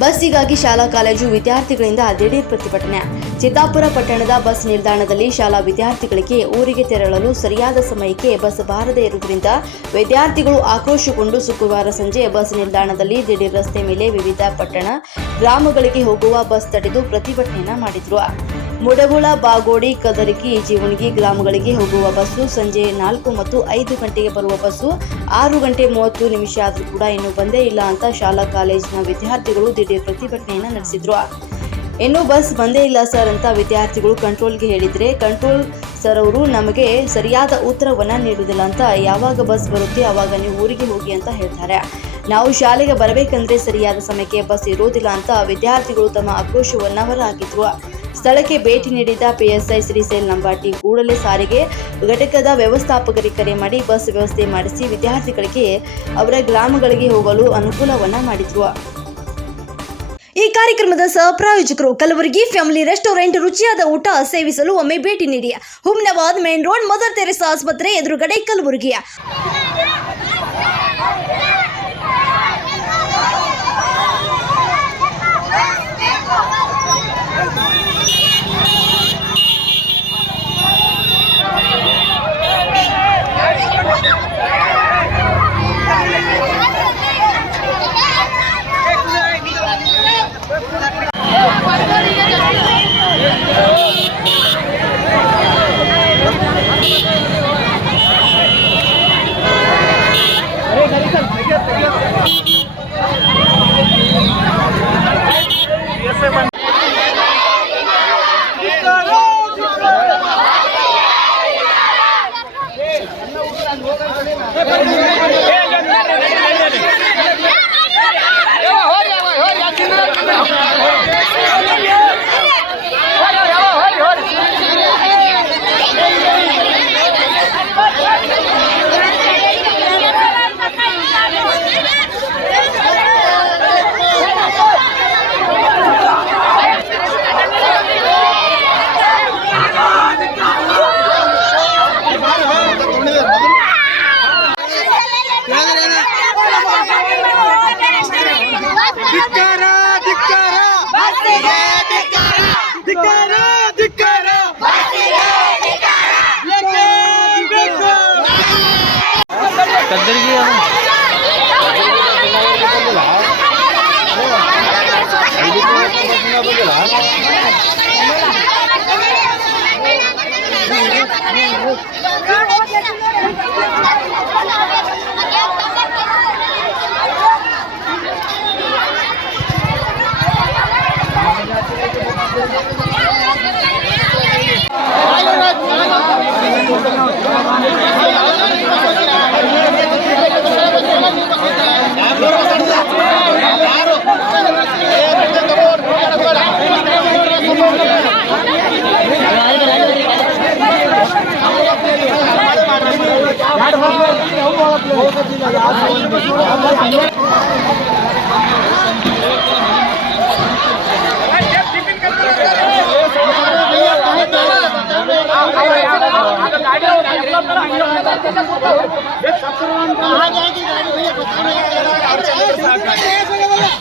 ಬಸ್ಸಿಗಾಗಿ ಶಾಲಾ ಕಾಲೇಜು ವಿದ್ಯಾರ್ಥಿಗಳಿಂದ ದಿಢೀರ್ ಪ್ರತಿಭಟನೆ. ಚಿತ್ತಾಪುರ ಪಟ್ಟಣದ ಬಸ್ ನಿಲ್ದಾಣದಲ್ಲಿ ಶಾಲಾ ವಿದ್ಯಾರ್ಥಿಗಳಿಗೆ ಊರಿಗೆ ತೆರಳಲು ಸರಿಯಾದ ಸಮಯಕ್ಕೆ ಬಸ್ ಬಾರದೇ ಇರುವುದರಿಂದ ವಿದ್ಯಾರ್ಥಿಗಳು ಆಕ್ರೋಶಗೊಂಡು ಶುಕ್ರವಾರ ಸಂಜೆ ಬಸ್ ನಿಲ್ದಾಣದಲ್ಲಿ ದಿಢೀರ್ ರಸ್ತೆ ಮೇಲೆ ವಿವಿಧ ಪಟ್ಟಣ ಗ್ರಾಮಗಳಿಗೆ ಹೋಗುವ ಬಸ್ ತಡೆದು ಪ್ರತಿಭಟನೆಯನ್ನ ಮಾಡಿದ್ರು. ಮುಡಗುಳ, ಬಾಗೋಡಿ, ಕದರಗಿ, ಜೀವಣಗಿ ಗ್ರಾಮಗಳಿಗೆ ಹೋಗುವ ಬಸ್ಸು ಸಂಜೆ 4 ಮತ್ತು 5 ಗಂಟೆಗೆ ಬರುವ ಬಸ್ಸು 6 ಗಂಟೆ 30 ನಿಮಿಷ ಆದರೂ ಕೂಡ ಇನ್ನೂ ಬಂದೇ ಇಲ್ಲ ಅಂತ ಶಾಲಾ ಕಾಲೇಜಿನ ವಿದ್ಯಾರ್ಥಿಗಳು ದಿಢೀರ್ ಪ್ರತಿಭಟನೆಯನ್ನು ನಡೆಸಿದ್ರು. ಇನ್ನೂ ಬಸ್ ಬಂದೇ ಇಲ್ಲ ಸರ್ ಅಂತ ವಿದ್ಯಾರ್ಥಿಗಳು ಕಂಟ್ರೋಲ್ಗೆ ಹೇಳಿದ್ರೆ, ಕಂಟ್ರೋಲ್ ಸರ್ ಅವರು ನಮಗೆ ಸರಿಯಾದ ಉತ್ತರವನ್ನ ನೀಡುವುದಿಲ್ಲ ಅಂತ, ಯಾವಾಗ ಬಸ್ ಬರುತ್ತೆ ಆವಾಗ ನೀವು ಊರಿಗೆ ಹೋಗಿ ಅಂತ ಹೇಳ್ತಾರೆ. ನಾವು ಶಾಲೆಗೆ ಬರಬೇಕಂದ್ರೆ ಸರಿಯಾದ ಸಮಯಕ್ಕೆ ಬಸ್ ಇರೋದಿಲ್ಲ ಅಂತ ವಿದ್ಯಾರ್ಥಿಗಳು ತಮ್ಮ ಆಕ್ರೋಶವನ್ನ ಹೊರಹಾಕಿದ್ರು. ಸ್ಥಳಕ್ಕೆ ಭೇಟಿ ನೀಡಿದ PSI ಶ್ರೀಶೈಲ್ ನಂಬಾಟಿ ಕೂಡಲೇ ಸಾರಿಗೆ ಘಟಕದ ವ್ಯವಸ್ಥಾಪಕರಿಗೆ ಕರೆ ಮಾಡಿ ಬಸ್ ವ್ಯವಸ್ಥೆ ಮಾಡಿಸಿ ವಿದ್ಯಾರ್ಥಿಗಳಿಗೆ ಅವರ ಗ್ರಾಮಗಳಿಗೆ ಹೋಗಲು ಅನುಕೂಲವನ್ನ ಮಾಡಿದ್ರು. ಈ ಕಾರ್ಯಕ್ರಮದ ಸಹಪ್ರಾಯೋಜಕರು ಕಲಬುರಗಿ ಫ್ಯಾಮಿಲಿ ರೆಸ್ಟೋರೆಂಟ್. ರುಚಿಯಾದ ಊಟ ಸೇವಿಸಲು ಒಮ್ಮೆ ಭೇಟಿ ನೀಡಿ. Humnabad main road, Mother Teresa ಆಸ್ಪತ್ರೆ ಎದುರುಗಡೆ, ಕಲಬುರಗಿ. गाड़ी